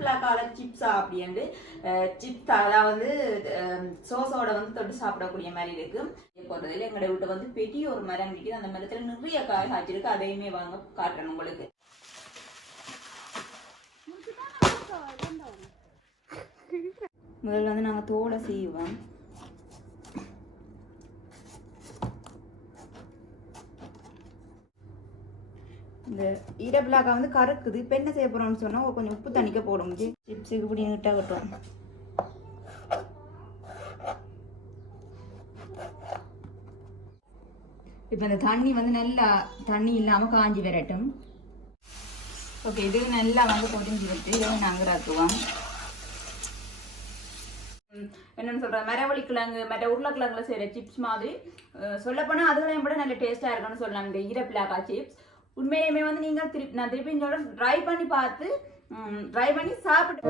ஈரப்பிளாக்கால சிப்ஸா அப்படின்ட்டு சிப்ஸ் அதாவது சோஸோட வந்து தொட்டு சாப்பிடக்கூடிய மாதிரி இருக்கு. போடுறதுல எங்களோட வீட்டை வந்து பெரிய ஒரு மரம் இருக்குது. அந்த மரத்துல நிறைய காய் காய்ச்சிருக்கு. அதையுமே வாங்க காட்டுறேன் உங்களுக்கு. முதல்ல வந்து நாங்கள் தோலை செய்வோம். இந்த ஈரப்பிளாக்கா வந்து கறக்குது. இப்போ என்ன செய்ய போகிறோம்னு சொன்னால் கொஞ்சம் உப்பு தண்ணிக்க போடும். சிப்ஸுக்கு இப்படி நீட்டாக கட்டுவோம். இப்போ இந்த தண்ணி வந்து நல்லா தண்ணி இல்லாமல் காஞ்சி வரட்டும். ஓகே, இது நல்லா வந்து பொரிஞ்சு விட்டு இதை நாங்கள் ஆக்குவோம். என்னென்னு சொல்கிறேன், மரவள்ளிக்கிழங்கு மற்ற உருளைக்கிழங்குல செய்கிற சிப்ஸ் மாதிரி சொல்லப்போனால் அதுகளையும் கூட நல்ல டேஸ்ட்டாக இருக்குன்னு சொல்லலாம். இந்த ஈரப்பிளாக்கா சிப்ஸ் உண்மையுமே வந்து நீங்கள் நான் திருப்பி இதோட ட்ரை பண்ணி பார்த்து ட்ரை பண்ணி சாப்பிட்டு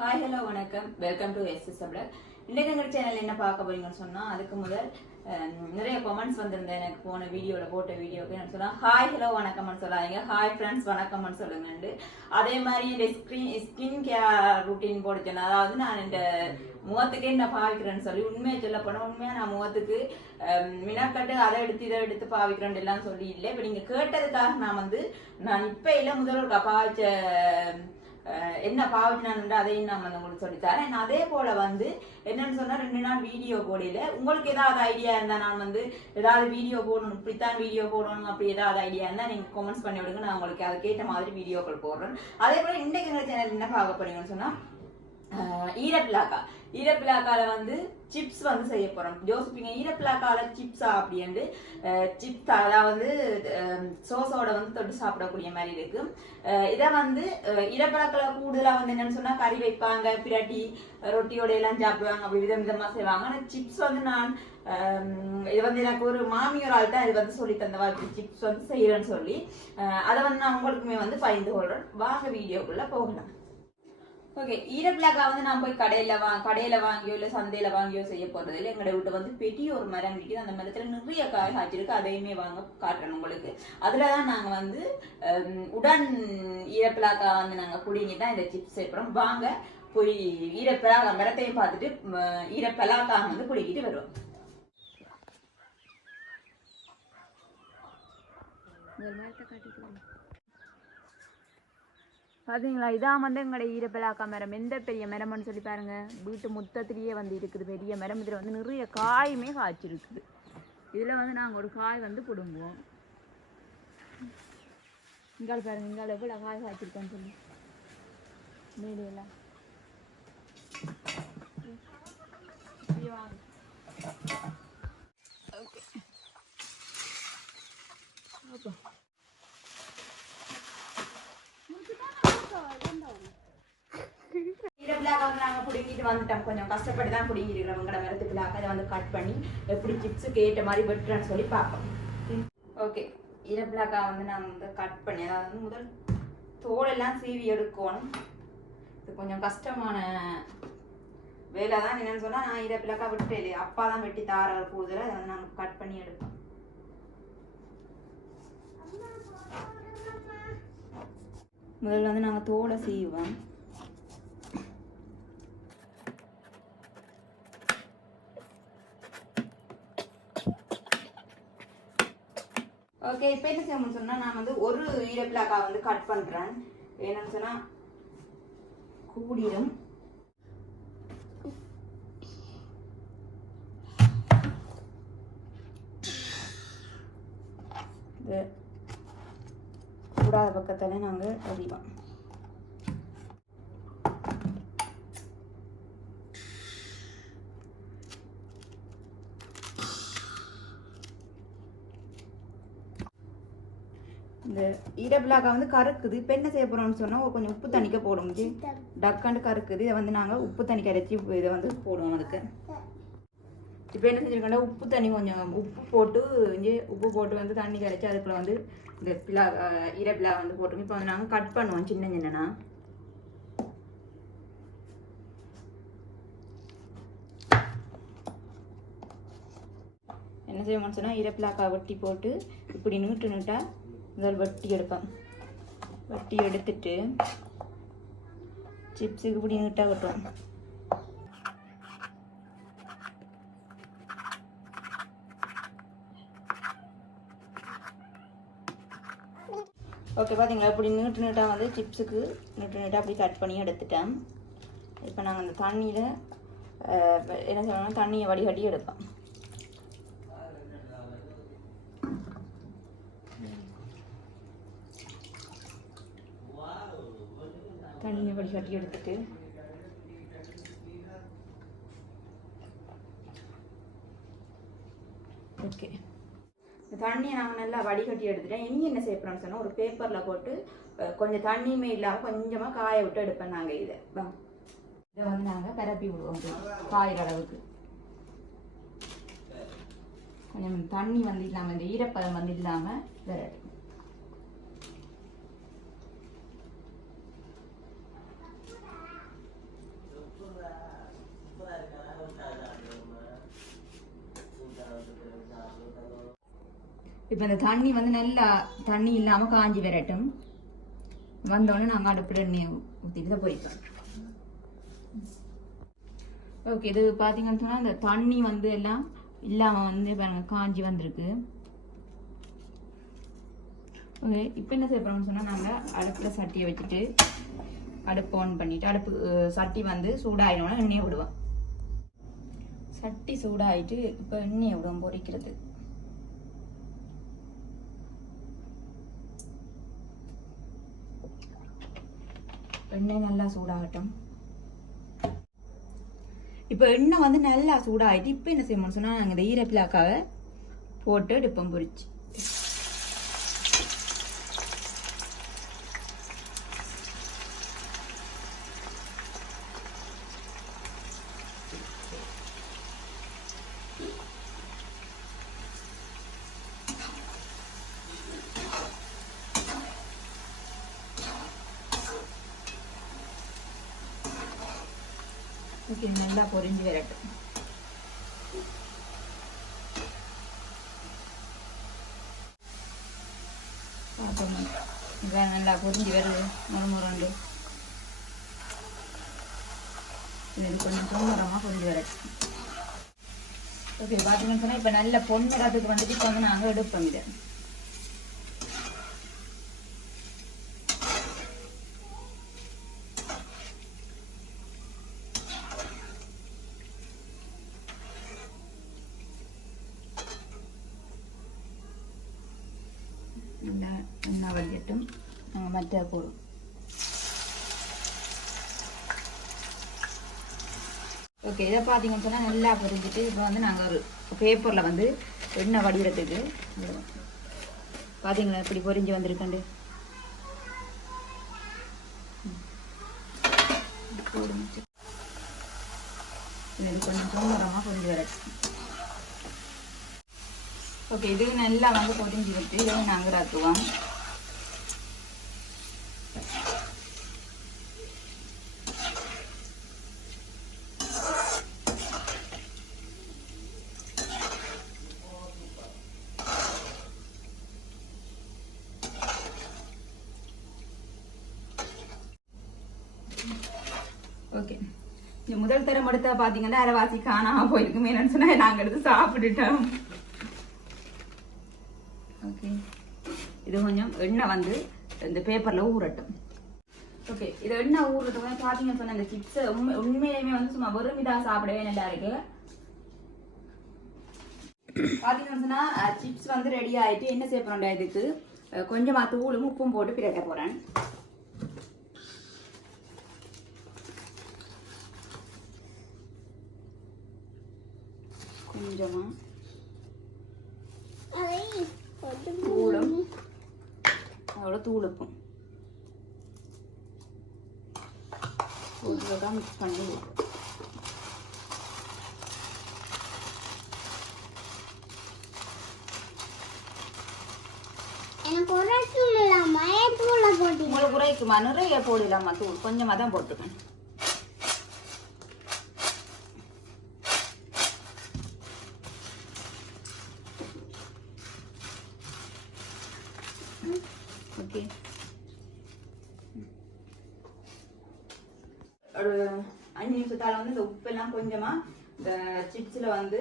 ஹாய் ஹலோ வணக்கம், வெல்கம் டு Ssvlog. இன்றைக்கு எங்கள் சேனல் என்ன பார்க்க போறீங்கன்னு சொன்னால், அதுக்கு முதல் நிறைய கமெண்ட்ஸ் வந்திருந்தேன். எனக்கு போன வீடியோவில் போட்ட வீடியோக்கு என்ன சொன்னால், ஹாய் ஹலோ வணக்கம்னு சொல்லாதீங்க, ஹாய் ஃப்ரெண்ட்ஸ் வணக்கம்னு சொல்லுங்கண்டு. அதே மாதிரி இந்த ஸ்கின் கேர் ரூட்டீன் போட்டுச்சேன். அதாவது நான் இந்த முகத்துக்கே என்ன பாவிக்கிறேன்னு சொல்லி உண்மையை சொல்ல போனால் உண்மையாக நான் முகத்துக்கு மினக்கட்டு அதை எடுத்து இதை எடுத்து பாவிக்கிறேன் எல்லாம் சொல்லி இல்லை. இப்போ நீங்கள் கேட்டதுக்காக நான் இப்போ இல்லை முதல்ல பாவிச்ச என்ன பாவிச்சினான்னு அதையும் நான் வந்து உங்களுக்கு சொல்லித்தரேன். அதே போல வந்து என்னன்னு சொன்னா 2 நாள் வீடியோ போடல. உங்களுக்கு ஏதாவது ஐடியா இருந்தா நான் வந்து ஏதாவது வீடியோ போடணும், இப்படித்தான் வீடியோ போடணும் அப்படி ஏதாவது ஐடியா இருந்தா நீங்க கமெண்ட்ஸ் பண்ணி விடுங்க. நான் உங்களுக்கு அதுக்கேற்ற மாதிரி வீடியோக்கள் போடுறேன். அதே போல இன்றைக்கு எங்க சேனல் என்ன பார்க்க போறீங்கன்னு சொன்னா, ஈரப்பிளாக்கால வந்து சிப்ஸ் வந்து செய்ய போறோம். யோசிப்பீங்க ஈரப்பிளாக்கால சிப்ஸா அப்படின்ட்டு சிப்ஸ் அதாவது சோஸோட வந்து தொட்டு சாப்பிடக்கூடிய மாதிரி இருக்கு. இதை வந்து ஈரப்பிளாக்கால கூடுதலா வந்து என்னன்னு சொன்னா கறி வைப்பாங்க, பிரட்டி ரொட்டியோட எல்லாம் சாப்பிடுவாங்க, அப்படி விதமா செய்வாங்க. ஆனா சிப்ஸ் வந்து நான் இது வந்து எனக்கு ஒரு மாமியார் ஆள் தான் இது வந்து சொல்லி தந்தவா சிப்ஸ் வந்து செய்யறேன்னு சொல்லி அதை வந்து நான் உங்களுக்குமே வந்து பகிர்ந்து கொள்றேன். வாங்க வீடியோக்குள்ள போகலாம். ஓகே, ஈரப்பிளாக்கா வந்து நான் போய் கடையில வாங்கியோ இல்லை சந்தையில வாங்கியோ செய்ய போறது இல்லை. எங்களோட வீட்டை வந்து பெரிய ஒரு மரம் இருக்குது. அந்த மரத்துல நிறைய காய் காய்ச்சிருக்கு. அதையுமே வாங்க காட்டுறேன் உங்களுக்கு. அதுலதான் நாங்க வந்து உடன் ஈரப்பிளாக்கா வந்து நாங்க புடிங்கி தான் இந்த சிப்ஸ் செய்யறோம். வாங்க போய் ஈரப்பிளாக்கா மரத்தையும் பார்த்துட்டு ஈரப்பிளாக்கா வந்து புடிக்கிட்டு வருவோம். பார்த்தீங்களா, இதான் வந்து எங்களோட ஈரப்பிளாக்கா மரம். எந்த பெரிய மரம்னு சொல்லி பாருங்க, வீட்டு முத்தத்திலேயே வந்து இருக்குது பெரிய மரம். இதில் வந்து நிறைய காயுமே காய்ச்சிருக்குது. இதில் வந்து நாங்கள் ஒரு காய் வந்து பிடுங்குவோம். இங்கால பாருங்க, இங்கால எவ்வளோ காய் காய்ச்சிருக்கோன்னு சொல்லி மேடையெல்லாம். ஓகே அப்போ ஈரப்பிளாக்கா வந்து நாங்கள் பிடிங்கிட்டு வந்துட்டோம். கொஞ்சம் கஷ்டப்பட்டு தான் பிடிங்கிருக்கிறோம். உங்களோட மரத்து பிளாக்கா அதை வந்து கட் பண்ணி எப்படி சிப்ஸுக்கு ஏற்ற மாதிரி வெட்டுறேன்னு சொல்லி பார்ப்போம். ஓகே, ஈரப்பிளாக்கா வந்து நாங்கள் வந்து கட் பண்ணி அதாவது முதல் தோலெல்லாம் சீவி எடுக்கணும். இது கொஞ்சம் கஷ்டமான வேலை தான். என்னன்னு சொன்னால், நான் ஈரப்பிளாக்கா விட்டு இல்லையா, அப்பா தான் வெட்டி தார கூடுதலாக அதை வந்து நாங்கள் கட் பண்ணி எடுப்போம். முதல்ல வந்து நாங்கள் தோலை செய்வோம். ஓகே, இப்போ என்ன செய்யணும்னு சொன்னால், நான் வந்து ஒரு ஈரப்பிளாக்கா வந்து கட் பண்ணுறேன். என்னன்னு சொன்னால் கூடிடும். இது கூடாத பக்கத்தில் நாங்கள் அறிவோம். இந்த ஈரப்பிளாக்கா வந்து கறக்குது. இப்போ என்ன செய்ய போறோம்னு சொன்னால், கொஞ்சம் உப்பு தண்ணிக்க போடும். டக்காண்டு கறக்குது. இதை வந்து நாங்கள் உப்பு தண்ணி கரைச்சி இதை வந்து போடுவோம். அதுக்கு இப்போ என்ன செஞ்சுருக்கோம்னா, உப்பு தண்ணி கொஞ்சம் உப்பு போட்டு வந்து தண்ணி கரைச்சி அதுக்குள்ள வந்து இந்த ஈரப்பிளா வந்து போட்டுருக்கோம். இப்போ வந்து நாங்கள் கட் பண்ணுவோம் சின்ன சின்னனா. என்ன செய்யணும்னு சொன்னால் ஈரப்பிளாக்காய் வெட்டி போட்டு இப்படி நீட்டு நீட்டாக முதல் வெட்டி எடுப்பேன். வெட்டி எடுத்துட்டு சிப்ஸுக்கு இப்படி நீட்டாக வெட்டுவேன். ஓகே பார்த்தீங்களா, இப்படி நீட்டு நீட்டாக வந்து சிப்ஸுக்கு நீட்டு நீட்டாக அப்படி கட் பண்ணி எடுத்துட்டேன். இப்போ நாங்கள் அந்த தண்ணியில் என்ன செய்யணும்னா தண்ணியை வடிகட்டி எடுப்போம். தண்ணியை வடிகட்டி எடுத்துட்டு ஓகே இந்த தண்ணியை நாங்கள் நல்லா வடிகட்டி எடுத்துட்டேன். இனி என்ன செய்ய போகிறோம்னு சொன்னால் ஒரு பேப்பரில் போட்டு கொஞ்சம் தண்ணியுமே இல்லாமல் கொஞ்சமாக காய விட்டு எடுப்பேன். நாங்கள் இதை வந்து நாங்கள் பரப்பி விடுவோம் காயிற அளவுக்கு. கொஞ்சம் தண்ணி வந்து இல்லாமல் இந்த ஈரப்பதம் வந்து இல்லாமல் வேற இப்போ இந்த தண்ணி வந்து நல்லா தண்ணி இல்லாமல் காஞ்சி வரட்டும். வந்தோடனே நாங்கள் அடுப்பில் எண்ணெயை ஊற்றிட்டு தான் போய்ப்போம். ஓகே இது பார்த்தீங்கன்னு சொன்னால் இந்த தண்ணி வந்து எல்லாம் இல்லாமல் வந்து பாருங்க காஞ்சி வந்திருக்கு. ஓகே இப்போ என்ன செய்ய போகிறோம்னு சொன்னால் நாங்கள் அடுப்பில் சட்டியை வச்சுட்டு அடுப்பு ஆன் பண்ணிவிட்டு அடுப்பு சட்டி வந்து சூடாகிடோன்னா எண்ணெயை விடுவோம். சட்டி சூடாகிட்டு இப்போ எண்ணெயை விடுவோம் பொரிக்கிறது. எண்ணெய் நல்லா சூடாகட்டும். இப்போ எண்ணெய் வந்து நல்லா சூடாகிட்டு இப்போ என்ன செய்யணும்னு சொன்னால் நாங்கள் இந்த ஈரப்பிளாக்காக போட்டு எடுப்போம் பொரிச்சு. ஓகே நல்லா பொரிஞ்சு வரட்டும். பார்ப்போம் நல்லா பொரிஞ்சு வருது முறுமுறண்டு. இது கொஞ்சம் பொன்னிறமாக பொரிஞ்சு வரட்டும். ஓகே பார்த்தீங்கன்னு சொன்னால் இப்போ நல்ல பொன்னிறத்துக்கு வந்துட்டு இப்போ வந்து நாங்கள் எடுப்போம் இதை. எண்ணெய் வடியட்டும். நாங்கள் மற்ற போடுவோம். ஓகே இதை பார்த்தீங்கன்னு சொன்னால் நல்லா பொரிஞ்சிட்டு இப்போ வந்து நாங்கள் ஒரு பேப்பரில் வந்து எண்ணெய் வடிகிறதுக்கு பார்த்தீங்களா இப்படி பொரிஞ்சு வந்திருக்கண்டு. இது கொஞ்சம் பொன்னிறமாக பொரிஞ்சு வரட்டும். ஓகே இது நல்லா வந்து பொரிஞ்சு விட்டு இதை நாங்கள் ராக்குவோம். ஓகே இந்த முதல் தரம் எடுத்த பார்த்தீங்கன்னா அரைவாசி காணாமல் போயிருக்குமே என்னன்னு சொன்னால் நாங்கள் எடுத்து சாப்பிட்டுட்டோம். ஓகே இது கொஞ்சம் எண்ணெய் வந்து இந்த பேப்பரில் ஊறட்டும். ஓகே இது எண்ணெய் ஊறுறதுக்கு வந்து பார்த்தீங்கன்னு சொன்னால் இந்த சிப்ஸை உண்மையிலுமே வந்து சும்மா வெறும் இதாக சாப்பிடவே நல்லா இருக்கு. பார்த்தீங்கன்னு சொன்னால் சிப்ஸ் வந்து ரெடி ஆகிட்டு என்ன செய்ய போகிறோம் இதுக்கு கொஞ்சமாக தூளும் உப்பும் போட்டு பிரட்ட போகிறேன். கொஞ்சமாக தூளும் அதோட தூளுப்பும் தான் மிக்ஸ் பண்ணி உங்களுக்கு குறைக்குமா நிறைய போடலாமா தூள் கொஞ்சமாக தான் போட்டுக்கேன். ஒரு 5 நிமிஷத்தால் வந்து இந்த உப்பெல்லாம் கொஞ்சமாக இந்த சிப்ஸில் வந்து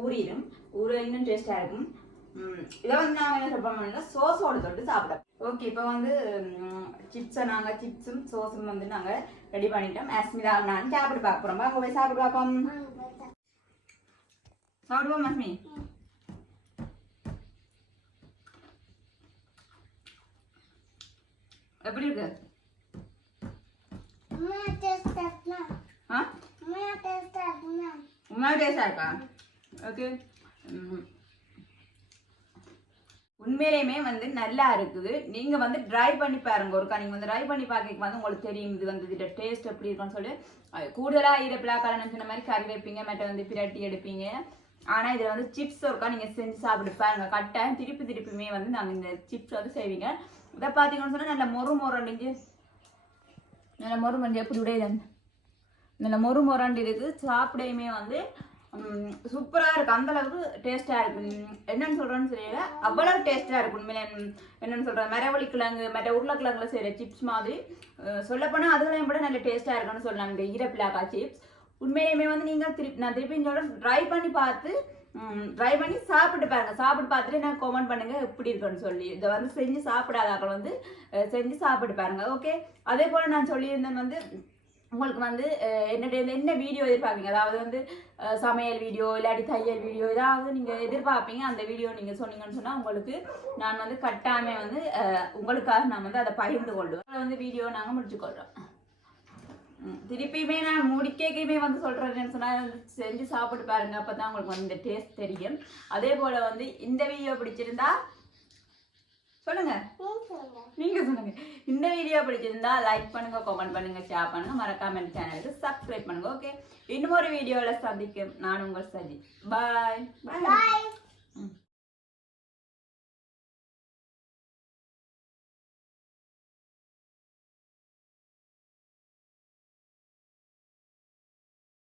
ஊறிடும். ஊற இன்னும் டேஸ்ட்டாக இருக்கும். இதை வந்து நாங்கள் என்ன சொல்கிறோம்னா சோஸோடு தொட்டு சாப்பிடுவோம். ஓகே, இப்போ வந்து சிப்ஸை நாங்கள் சிப்ஸும் சோஸும் வந்து நாங்கள் ரெடி பண்ணிட்டோம். அஸ்மிதா நான் சாப்பிட்டு பார்க்க போகிறோம். அங்கே போய் சாப்பிட்டு பார்ப்போம். சாப்பிடுவோம் அஸ்மி. எப்படி இருக்கு? உண்மையாக டேஸ்டாக இருக்கா? ஓகே, உண்மையிலேயுமே வந்து நல்லா இருக்குது. நீங்க வந்து ட்ரை பண்ணி பாருங்க ஒருக்கா. நீங்க வந்து ட்ரை பண்ணி பார்க்க வந்து உங்களுக்கு தெரியும் இது வந்து இதோட டேஸ்ட் எப்படி இருக்குன்னு சொல்லி. கூடுதலா ஈரப்பிளாக்காரன்னு சொன்ன மாதிரி கறி வைப்பீங்க, மற்ற வந்து பிரட்டி எடுப்பீங்க. ஆனா இதுல வந்து சிப்ஸ் ஒருக்கா நீங்க செஞ்சு சாப்பிட்டு பாருங்க. கட்டாயம் திருப்பியுமே வந்து நாங்க இந்த சிப்ஸ் வந்து செய்வீங்க. இதை பாத்தீங்கன்னு சொன்னா நல்ல மொறுமொரண்டிஞ்சு, நல்ல மொறுமொரண்டு எப்படி உடையது, நல்ல மொறுமொரண்டு இருக்கு. சாப்பிடையுமே வந்து சூப்பராக இருக்குது. அந்தளவுக்கு டேஸ்ட்டாக இருக்குது. என்னென்னு சொல்கிறேன்னு தெரியல, அவ்வளவு டேஸ்ட்டாக இருக்கும். உண்மையிலே என்னென்னு சொல்கிறேன், மரவள்ளிக்கிழங்கு மற்ற உருளைக்கிழங்குல செய்கிற சிப்ஸ் மாதிரி சொல்லப்போனால் அதுகளையும் கூட நல்ல டேஸ்ட்டாக இருக்குன்னு சொல்லலாம் இந்த ஈரப்பிளாக்கா சிப்ஸ். உண்மையிலேயுமே வந்து நீங்கள் நான் திருப்பி சொல்கிறேன், ட்ரை பண்ணி சாப்பிட்டு பாருங்க. சாப்பிட்டு பார்த்துட்டு நான் கமெண்ட் பண்ணுங்க எப்படி இருக்குன்னு சொல்லி. இதை வந்து செஞ்சு சாப்பிடாதாக்கள் வந்து செஞ்சு சாப்பிட்டு பாருங்க. ஓகே, அதே போல் நான் சொல்லியிருந்தேன் வந்து உங்களுக்கு வந்து என்ன வீடியோ எதிர்பார்ப்பீங்க, அதாவது வந்து சமையல் வீடியோ இல்லாட்டி தையல் வீடியோ ஏதாவது நீங்கள் எதிர்பார்ப்பீங்க. அந்த வீடியோ நீங்கள் சொன்னீங்கன்னு சொன்னால் உங்களுக்கு நான் வந்து கட்டாயமே வந்து உங்களுக்காக நான் வந்து அதை பகிர்ந்து கொள்ளுவேன். அதை வந்து வீடியோ நாங்கள் முடிச்சுக்கொள்கிறோம். திருப்பியுமே நான் முடிக்கையுமே வந்து சொல்கிறேன்னு சொன்னால் செஞ்சு சாப்பிட்டு பாருங்க. அப்போ தான் உங்களுக்கு வந்து இந்த டேஸ்ட் தெரியும். அதே போல் வந்து இந்த வீடியோ பிடிச்சிருந்தா சொல்லுங்க, நீங்க சொல்லுங்க. இந்த வீடியோ பிடிச்சிருந்தா லைக் பண்ணுங்க, கமெண்ட் பண்ணுங்க, ஷேர் பண்ணுங்க, மறக்காம இந்த சேனலுக்கு சப்ஸ்கிரைப் பண்ணுங்க. ஓகே, இன்னும் ஒரு வீடியோல சந்திக்கும். நான் உங்கள் சஜி. பாய் பாய்.